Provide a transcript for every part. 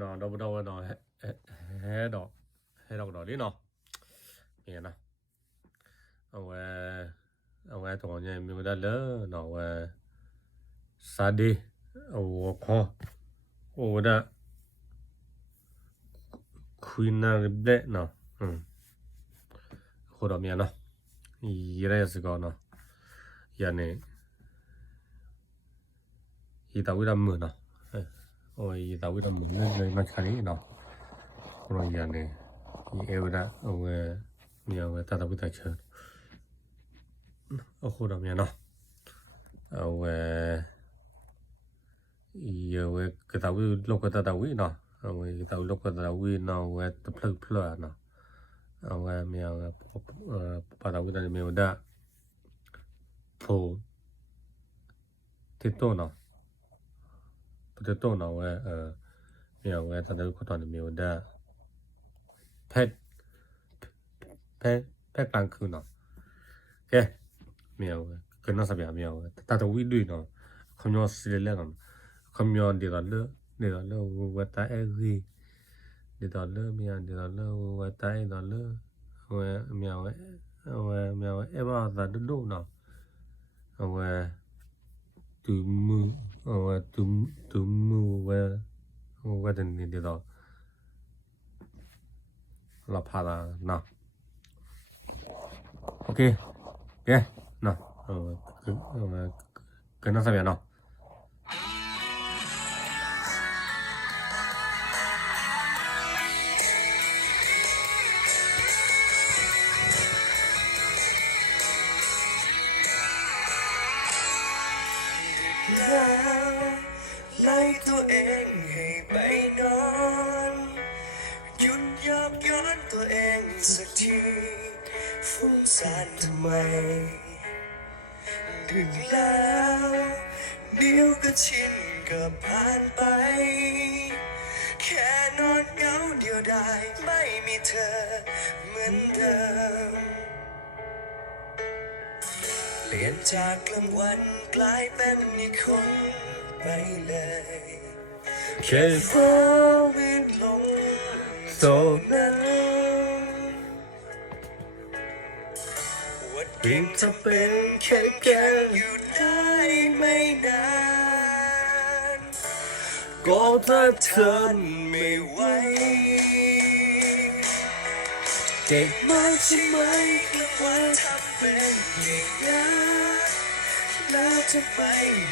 နော်တော့ဟဲတော့ဟဲတော့ဒီနော်မြင်နော်အဝဲတော်ညမြို့ဒါလနော်ဝဲစာဒီအဝခေါ်ဟိုဒါခွီနာရဘလက်နော်ဟိုတော့မြင်နော်ရဲစကောနော်ရနေဤတော်ဝိရမနော်ဟိုဤတော်ဝိရမလည်းမချာနေနော်ဟိုရနေဤအေဝဒဟိုမြေဝဲတတဝိတချာအခုတော့မြင်နော်ဝဲဝဲကတဝိလောကတတဝိနော်ဝဲကတဝိလောကတတဝိနော်ဝဲတဖလဖလနော်ဝဲမြေဝဲပါတဝိတမြေဝဒဖိုတီတိုနော်ပတတိုနော်ဝဲမြေဝဲတတဝိခတော်မြေဝဒဖက်ပန်ခုနော်ကဲမြေဝဲကနစပြမြေဝဲတတဝိတွေ့နော်ခမျောစီလဲနော်ခမျောဒီတော့ဝတ်တာအေဒီတော့လေမြန်ဒီတော့လေဝတ်တာဒီတော့လေဝဲမြေဝဲအဘာသာဒုနော်ဝဲတူမူဝဲတူမူဝဲတဲ့နေဒီတော့လာဖာလာနော်โอเคကဲနော်ကနစပြနော်ไล่ตัวเองให้ไปนอนหยุดยอกย้อนตัวเองสักทีฟุ้งซ่านทำไมดึกแล้วเดี๋ยวก็ชินกับผ่านไปแค่นอนเหงาเดียวดายไม่มีเธอเหมือนเดิมเปลี่ยนจากกลางวันกลายเป็นอีกคนไปเลยแค่ฟ้าวิดลงโศกนั้นว่าเพียงจะเป็นแค่อยู่ได้ไม่นานก็ถ้าเธอไม่ไหวเก็บมาใช่ไหมกลางวันทำเป็นอย่างนั้นแล้วทำไม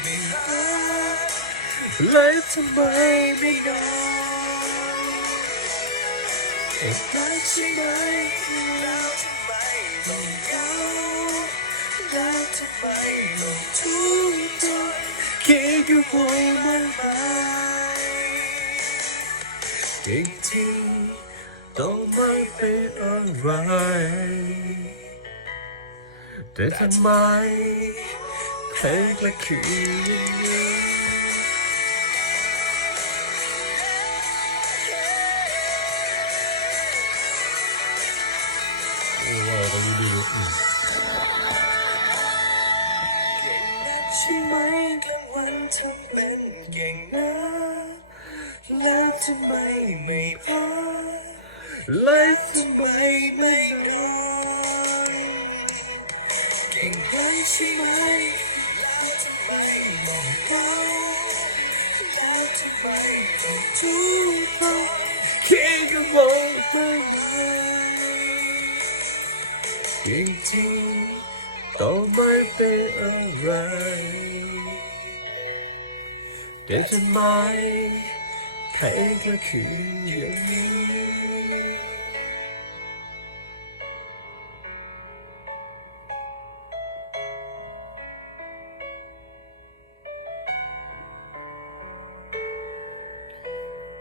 ไม่หาแล้วทำไมไม่นอนเก็บได้ใช่ไหมแล้วทำไมต้องเหงาแล้วทำไมต้องทุกข์ทนคิดอยู่บ่อยมากมายจริงๆต้องไม่เป็นอะไรแต่ทำไมเพลงและคืนใช่ไหมกลางวันทำเป็นเก่งนะแล้วทำไมไม่พอแล้วทำไมไม่นอนเก่งไปใช่ไหมแล้วทำไมมองเขาแล้วทำไมต้องทุกข์ทนคิดกับมองไปจริงๆต้องไม่เป็นอะไรแต่ทำไมเพลงก็คืออย่างนี้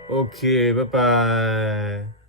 โอเคบ๊ายบาย